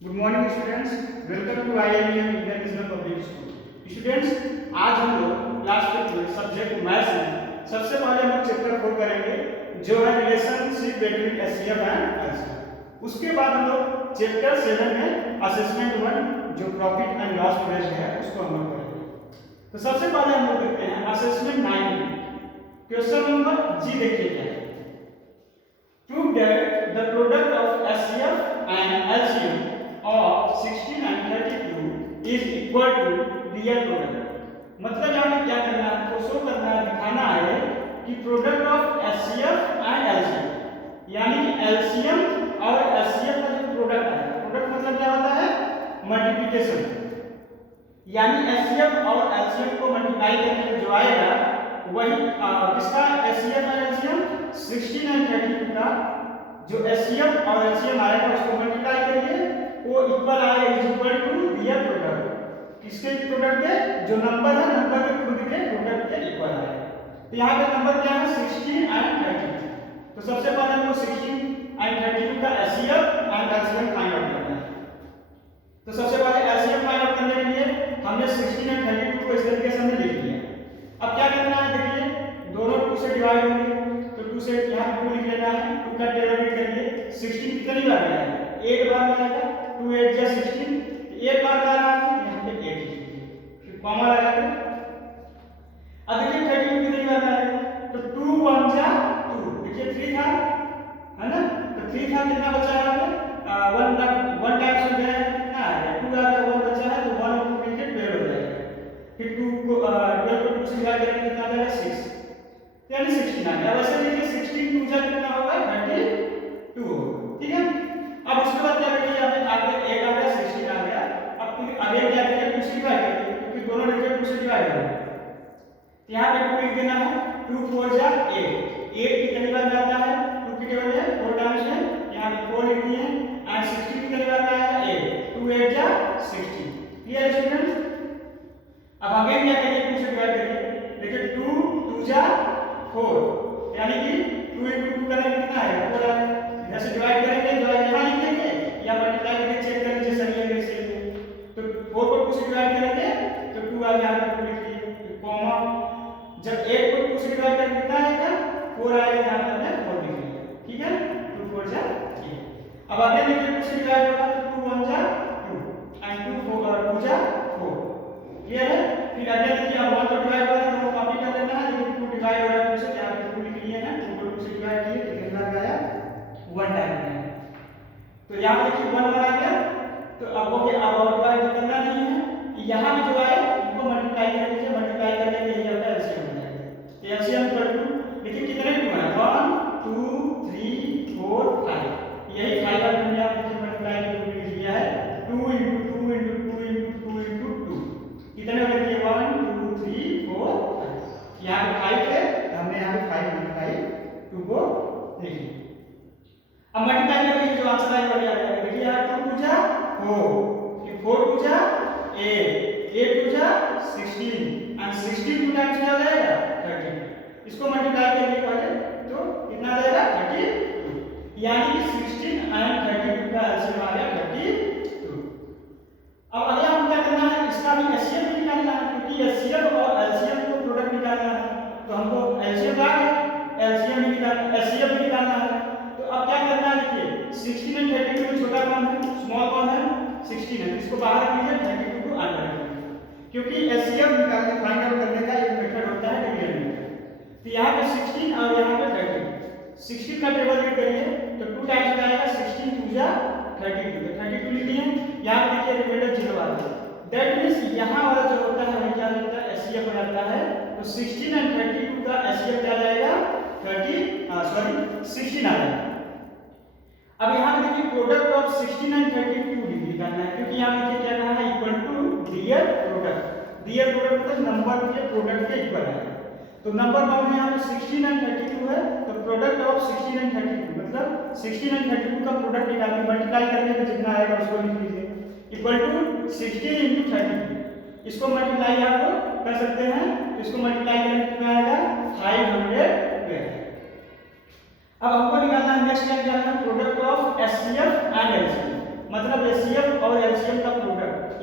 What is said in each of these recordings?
Good morning students, welcome to IIM international public school. Students, आज हम लोग class 5 में सब्जेक्ट मैथ्स में सबसे पहले हम लोग चैप्टर 4 करेंगे जो है relationship between HCF and LCM. उसके बाद हम लोग चैप्टर 7 में असेसमेंट 1 जो प्रॉफिट एंड लॉस मेजर है उसको हम लोग करेंगे। तो सबसे पहले हम लोग देखते हैं असेसमेंट 9 में क्वेश्चन नंबर जी। देखिए क्या है, prove that the product of HCF and LCM of 16 and 32 is equal to real product। मतलब यहाँ पे क्या करना है, आपको शो करना है, दिखाना है कि product of HCF and LCM यानी कि LCM और HCF का जो प्रोडक्ट है, प्रोडक्ट मतलब क्या होता है, मल्टीप्लिकेशन, यानी HCF और LCM को मल्टीप्लाई करके जो आएगा वही किसका HCF और LCM 16 और 32 का जो HCF और LCM आएगा उसको मल्टीप्लाई करिए, वो इक्वल आएगा, is equal to real product. किसके प्रोडक्ट के, जो नंबर है, नंबर के खुद के प्रोडक्ट के इक्वल आएगा। तो यहाँ पे नंबर क्या है 16 एंड 32। तो सबसे पहले हमको 16 एंड 32 का HCF and LCM find out करना है। तो सबसे पहले LCM फाइंड आउट करने के लिए हमने 16 एंड 32 को इस तरीके से हमने लिख लिया। अब क्या करना है, देखिए दोनों 2 से डिवाइड होंगे तो 2 से यहाँ पे 2 लिख लेना है। 2 का डेरिवेटिव करिए, 16 कितनी बार में आएगा, एक बार में आएगा, 2 8 जा 16, एक बार में आ रहा है, यहाँ पे 8 लिखिए, फिर कॉमा लगाएंगे। अब देखिए 32 कितनी बार में आएगा, तो 2 1 जा 2, देखिए 3 था, है ना, तो 3 था, कितना बचा है यहाँ पे 1 टाइम्स हो गया है, कितना आएगा 2 आ गया, 1 बचा है, तो 1 को मिलके 12 हो जाएगा। फिर 2 को 12 को 2 से डिवाइड करेंगे कितना आ जाएगा 6, यानी 16 आ गया। वैसे देखिए 16 2 जा कितना होगा 32 होगा, ठीक है। अब उसके बाद क्या करेंगे, यहाँ पे आगे 8 आ गया, 16 आ गया। अब फिर आगे क्या करेंगे, 2 से डिवाइड करेंगे क्योंकि दोनों डिजिट 2 से डिवाइड हो रहे हैं। तो यहाँ पे 2 लिख देना है, 2 4 जा 8, 8 कितनी बार में आता है, 2 की टेबल है 4 टाइम्स है, यहाँ पे 4 लिख दिए एंड 16 कितनी बार में आएगा 8, 2 8 जा 16। Clear students. अब आगे क्या करेंगे, 2 से डिवाइड करिए, देखिए 2 2 जा 4, यानी कि 2 into 2 करेंगे कितना आएगा 4 आएगा। इधर से डिवाइड करेंगे, जो यहाँ लिख देंगे या मल्टीप्लाई करके चेक कर लीजिए सही है कि सही है। तो 4 को 2 से डिवाइड करेंगे तो 2 आ गया, 2 लिख लिए, कॉमा। जब 8 को 2 से डिवाइड करेंगे कितना आएगा 4 आएगा, यहाँ पे हमने 4 लिख लिया, ठीक है। 2 4 जा 8। अब आगे देखिए 2 से डिवाइड होगा तो 2 1 जा 2 एंड 2 2 जा 4। क्लियर है। फिर आगे देखिए अब 1 को डिवाइड करें तो कॉपी कर लेना है, लेकिन 2 डिवाइड हो रहा है 2 से, यहाँ पे 2 लिख लिए ना, 2 को 2 से डिवाइड किए तो कितना आ गया 1 टाइम में। तो यहाँ पे देखिए 1 आ गया, तो अब हो गया। अब डिवाइड करना नहीं है, यहाँ पे जो है इनको मल्टीप्लाई कर लीजिए, मल्टीप्लाई करने के यही आपका एलसीएम हो जाएगा। एलसीएम इक्वल टू देखिए कितने 2 है, 1 2 3 4 5, यही 5 का हमने आप देखिए मल्टीप्लाई करके लिख लिया है। 2 into 2 into 2 into 2 into 2 कितने हो गए 1 2 3 4 5, यहाँ पे 5 है तो हमने यहाँ पे 5 मल्टीप्लाई 2 को लिख लिया। अब मल्टीप्लाई करके जो आंसर आएगा वही आएगा, देखिए यहाँ 2 2 जा 4, फिर 4 2 जा 8, 8 2 जा 16 एंड 16 2 टाइम्स क्या हो जाएगा 30। इसको मल्टीप्लाई करेंगे पहले तो कितना आ जाएगा 32, यानी कि 16 एंड 32 का एलसीएम आ गया 32। अब अगला हम क्या करना है, इसका भी एचसीएफ भी निकालना है, क्योंकि एचसीएफ और एलसीएम को प्रोडक्ट निकालना है। तो हमको एलसीएम आ गया, एलसीएम भी निकालना, एचसीएफ भी निकालना है। तो अब क्या करना है, देखिए 16 एंड 32 में छोटा कौन है, स्मॉल कौन है 16 है, इसको बाहर लीजिए, 32 को अंदर रखिए, क्योंकि एचसीएफ निकालने फाइंड आउट करने का एक मेथड होता है डिवीजन मेथड। तो यहाँ पे 16 और यहाँ पे 32, 16 का टेबल रीड करिए तो 2 टाइम्स में आएगा, 16 2 जा 32, तो 32 लिख दिए। यहाँ पे देखिए रिमाइंडर 0 आ गया, दैट मींस यहाँ वाला जो होता है वही क्या होता है एचसीएफ हो जाता है। तो 16 एंड 32 का एचसीएफ क्या जाएगा 16 आ जाएगा। अब यहाँ पे देखिए प्रोडक्ट ऑफ 16 एंड 32 निकालना है, क्योंकि यहाँ देखिए क्या कहा है equal to real product. Real product मतलब नंबर के प्रोडक्ट के इक्वल है। तो नंबर कौन है यहाँ पे 16 एंड 32 है, तो प्रोडक्ट ऑफ 16 एंड 32 मतलब 16 एंड 32 का प्रोडक्ट निकालने मल्टीप्लाई करने पे जितना आएगा उसको लिख लीजिए, इक्वल टू 16 into 32। इसको मल्टीप्लाई आप कर सकते हैं, इसको मल्टीप्लाई करने कितना आएगा 512। अब हमको निकालना है नेक्स्ट क्या निकालना है product of HCF and LCM, मतलब एचसीएफ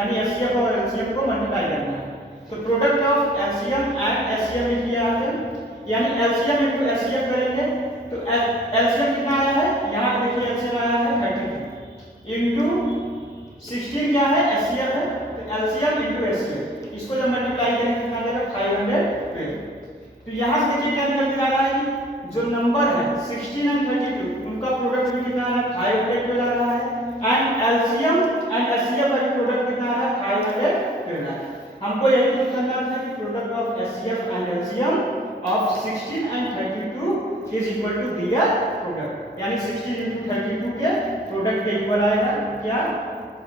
यानी एचसीएफ और एलसीएम को मल्टीप्लाई करना है। तो product of LCM and HCF लिख लिया है, यानी एलसीएम इनटू एचसीएफ करेंगे तो एलसीएम कितना आया है, यहां पे देखिए एलसीएम आया है 32 इनटू 16 क्या है एचसीएफ है, तो एलसीएम इनटू एचसीएफ इसको जब मल्टीप्लाई करेंगे कितना आ जाएगा 512। तो यहां से देखिए क्या निकल के आ रहा है कि जो नंबर है 16 एंड 32 उनका प्रोडक्ट भी कितना है 512 आ रहा है, एंड एलसीएम एंड एचसीएफ का प्रोडक्ट कितना है 512 है। हमको यही प्रूव करना था कि product of HCF and LCM of 16 and 32 is equal to their product, यानी 16 into 32 के प्रोडक्ट के इक्वल आएगा क्या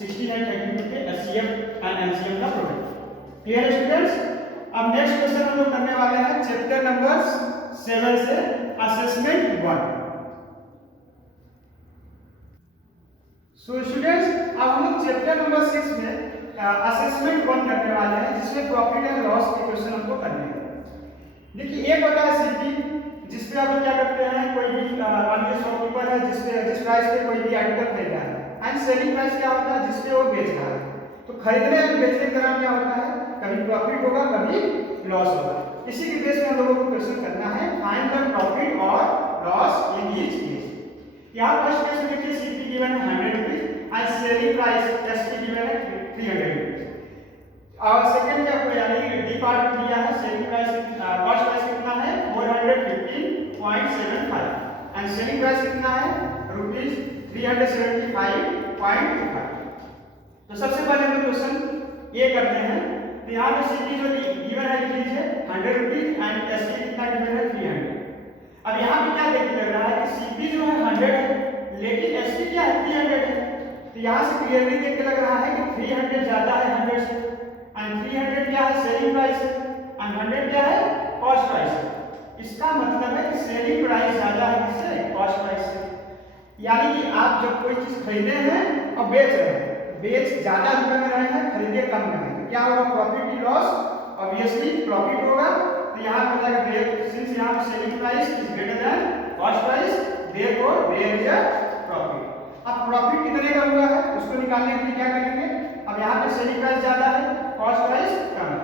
16 एंड 32 के एचसीएफ एंड एलसीएम का प्रोडक्ट। क्लियर है स्टूडेंट्स? अब नेक्स्ट क्वेश्चन हम लोग करने वाले हैं चैप्टर नंबर 7 से असेसमेंट 1। सो स्टूडेंट्स अब हम लोग चैप्टर नंबर 6 में असेसमेंट 1 करने वाले हैं, जिसमें प्रॉफिट एंड लॉस के क्वेश्चन हमको करने हैं। देखिए एक होता है सीपी, जिसपे आप क्या करते हैं, कोई भी अन्य शॉपकीपर है जिस प्राइस पे कोई भी आर्टिकल खरीद रहा है, एंड सेलिंग प्राइस क्या होता है जिसपे वो बेच रहा है। तो खरीदने और बेचने के दौरान क्या होता है, कभी प्रॉफिट होगा कभी लॉस होगा। इसी के बेस पे हम लोगों को क्वेश्चन करना है फाइंड द प्रॉफिट और लॉस इन ईच केस। यहाँ फर्स्ट केस में देखिए सीपी गिवन है 100 rupees and selling price SP given है 300 रुपीज, और सेकंड क्या कोई यानी डी पार्ट दिया है सेलिंग प्राइस कॉस्ट प्राइस कितना है 415.75 एंड सेलिंग प्राइस कितना है रुपीस 375.25। तो सबसे पहले हम क्वेश्चन ये करते हैं। तो यहाँ पे सीपी जो गिवन है लिख लीजिए 100 रुपीज एंड एसपी कितना गिवन है 300। अब यहाँ पे क्या देखने लग रहा है कि सीपी जो है 100 है लेकिन एसपी क्या है 300 है। तो यहाँ से क्लियरली देख के लग रहा है कि 300 ज्यादा है 100 से, एंड 300 क्या है सेलिंग प्राइस है एंड 100 क्या है कॉस्ट प्राइस है। इसका मतलब है कि सेलिंग प्राइस ज्यादा है किससे कॉस्ट प्राइस से, यानी कि आप जब कोई चीज खरीदे हैं और बेच रहे हैं, बेच ज्यादा रुपए में रहे हैं खरीदे कम में हैं, तो क्या होगा प्रॉफिट की लॉस, ऑब्वियसली प्रॉफिट होगा। तो यहाँ पे जाएगा देयर सिंस यहाँ पे selling price is greater than cost price therefore there is a profit. अब प्रॉफिट कितने का हुआ है उसको निकालने के लिए क्या करेंगे, अब यहाँ पे सेलिंग प्राइस ज्यादा है कॉस्ट प्राइस कम है,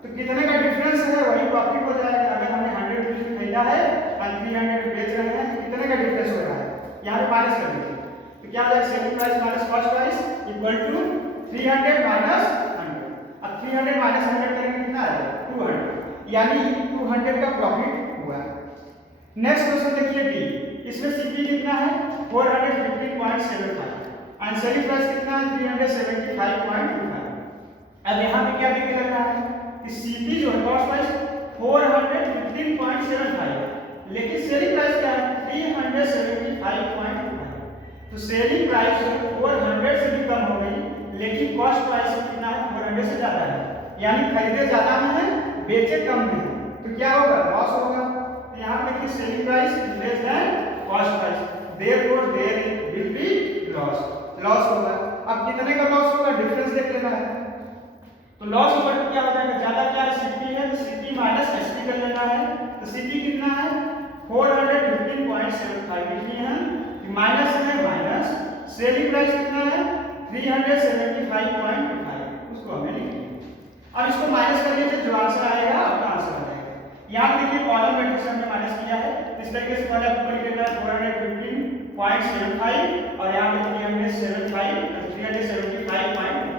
तो कितने का डिफरेंस है वही प्रॉफिट हो जाएगा। अगर हमने 100 रुपीज में खरीदा है और 300 बेच रहे हैं तो कितने का डिफरेंस हो रहा है, यहाँ पे माइनस कर दीजिए। तो क्या हो जाएगा selling price minus cost price equal to 300 minus 100। अब 300 माइनस 100 करेंगे कितना आएगा 200, यानी 200 का प्रॉफिट हुआ। नेक्स्ट क्वेश्चन देखिए डी, इसमें सीपी कितना है 450.75 एंड सेलिंग प्राइस कितना है 375.25। अब यहाँ पे क्या देखने लग रहा है कि सीपी जो है कॉस्ट प्राइस 415.75 लेकिन सेलिंग प्राइस क्या है 375.25। तो सेलिंग प्राइस 400 से भी कम हो गई लेकिन कॉस्ट प्राइस कितना है 400 से ज्यादा है, यानी खरीदे ज्यादा में है बेचे कम में है, तो क्या होगा लॉस होगा। तो यहाँ पे देखिए selling price is less than cost price therefore there will be loss, loss होगा। अब कितने का लॉस होगा डिफरेंस देख लेना है। तो लॉस इक्वल टू क्या हो जाएगा, ज्यादा क्या है सीपी है तो सीपी माइनस एसपी कर लेना है। तो सीपी कितना है 415.75 लिखनी है, माइनस है माइनस सेलिंग प्राइस कितना है 375.25 उसको हमें लिखना है। अब इसको माइनस कर लीजिए जो आंसर आएगा आपका आंसर आ जाएगा। यहाँ देखिए कॉलम मैट्रिक्स हमने माइनस किया है, इस तरीके से पहले आपको लिख लेना है 415.75 और यहाँ पे 375.25।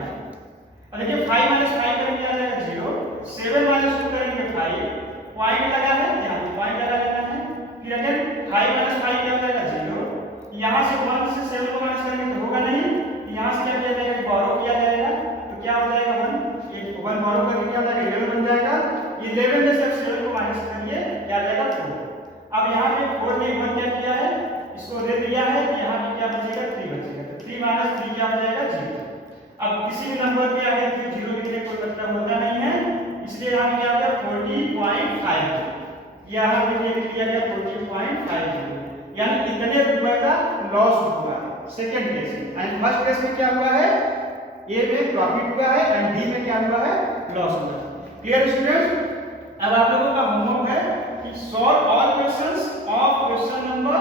और देखिए 5 माइनस 5 करेंगे आ जाएगा 0, 7 माइनस 2 करेंगे 5, पॉइंट लगा है यहाँ पे पॉइंट लगा लेना है। फिर अगेन 5 माइनस 5 क्या हो जाएगा 0, यहाँ से 1 से 7 को माइनस करेंगे तो होगा नहीं, यहाँ से क्या किया जाएगा बोरो किया जाएगा तो क्या हो जाएगा 1, ये 1 बोरो करके क्या हो जाएगा 11 बन जाएगा। 11 में से 7 को माइनस करेंगे क्या आ जाएगा 4। अब यहाँ पे 4 ने 1 क्या किया है इसको दे दिया है, यहाँ पे क्या बचेगा 3 बचेगा, तो 3 माइनस 3 क्या हो जाएगा 0। अब किसी भी नंबर पे अगर 0 लिखने को मतलब होता नहीं है, इसलिए यहाँ पे क्या हो गया 40.5, यहाँ पे लिख लिया गया 40.5, यानी इतने रुपए का लॉस हुआ सेकंड केस में। एंड फर्स्ट केस में क्या हुआ है ए में प्रॉफिट हुआ है एंड डी में क्या हुआ है लॉस हुआ है। Clear students? अब आप लोगों का होमवर्क है कि solve all questions of question number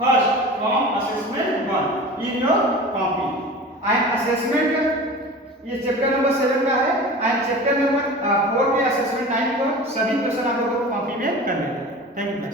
first from assessment 1 in your copy and assessment ये चैप्टर नंबर 7 का है एंड चैप्टर नंबर 4 के असेसमेंट 9 को सभी क्वेश्चन आप लोगों को कॉपी में कर लेंगे। Thank you.